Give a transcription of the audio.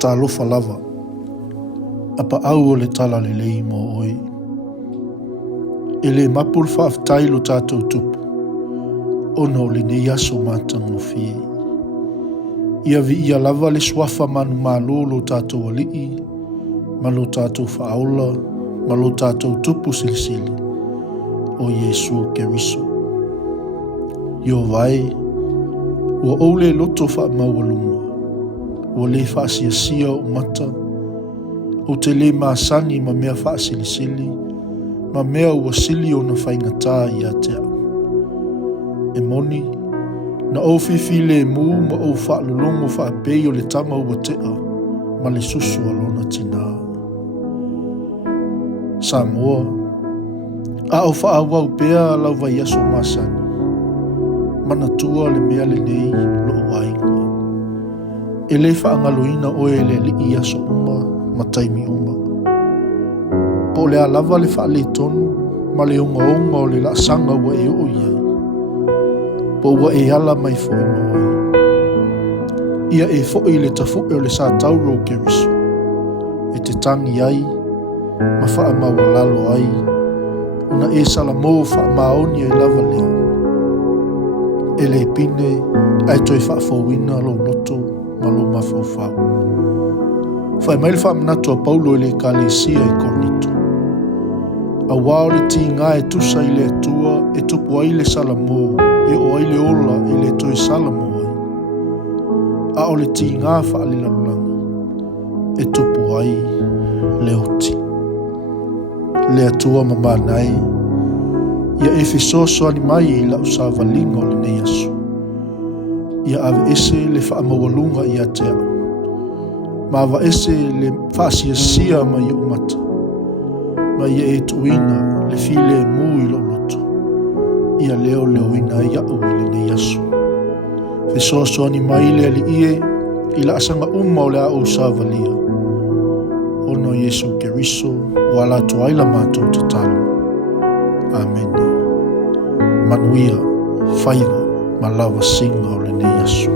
talofa lava. APAAU o le talalelei mo oi. E le mapul whaaftai lo tātou tupu. Ono le ne yaso matangofie. Ia vi ia lava le swafa manu malo lo tātou alii, ma lo tātou whaaola, ma lo tātou tupu silisili. O Yesu Keriso. Io vai, ua ole loto whaamawalunga. Ua le whaasiasia o mata. O te le maasani ma mea whaasilisili, ma mea ua sili o na whaingatā i a te au. E moni, na o whiwhile mu ma o whaalolongo whaapei o le tama ua tea, ma le susu alona tina. Samoa, a o whaawau pea lau vai aso masani, mana tua le mea le nei lo wainga. E le whaangaloina oe le li i aso uma, ma taimi uma. Po le alava le whaale tonu, ma le unga o le la sanga wa e o iai. Po wa e ala mai fwoi noi. Ia e fwoi le tafupe o le sa tauro o Keriso. E te tangi ai, ma wha mawa lalo ai. Una e salamo wha maoni e lava leo. E le pine, ai toi wha fwowina lo loto, ma lo mawhawhau. Whai maile wha manatua Paulo e le kalesia e Korinito. A wao le ti ngā e tusa i le atua, e tupu ai le salamo, e o ai le ola e le toi salamo ai. A o le ti ngā wha ali lalulangi, e tupu ai le oti. Le atua mamanai, ia e fisoso ani mai i la usava linga o le nei asu. Ia ave ese le wha amawalunga i a te au. Ma ava ese le whaasiasia mai i umata. Ma ia e tuina le file mu i lo loto. Ia leo ina i au i le nei asu. Fisoso ani mai le ali ie, i la asanga uma o le au savalia. Ono Yesu Keriso, wala tuaila mātou te talo. Amen. Manuia, whaiva, ma lava singa o le nei asu.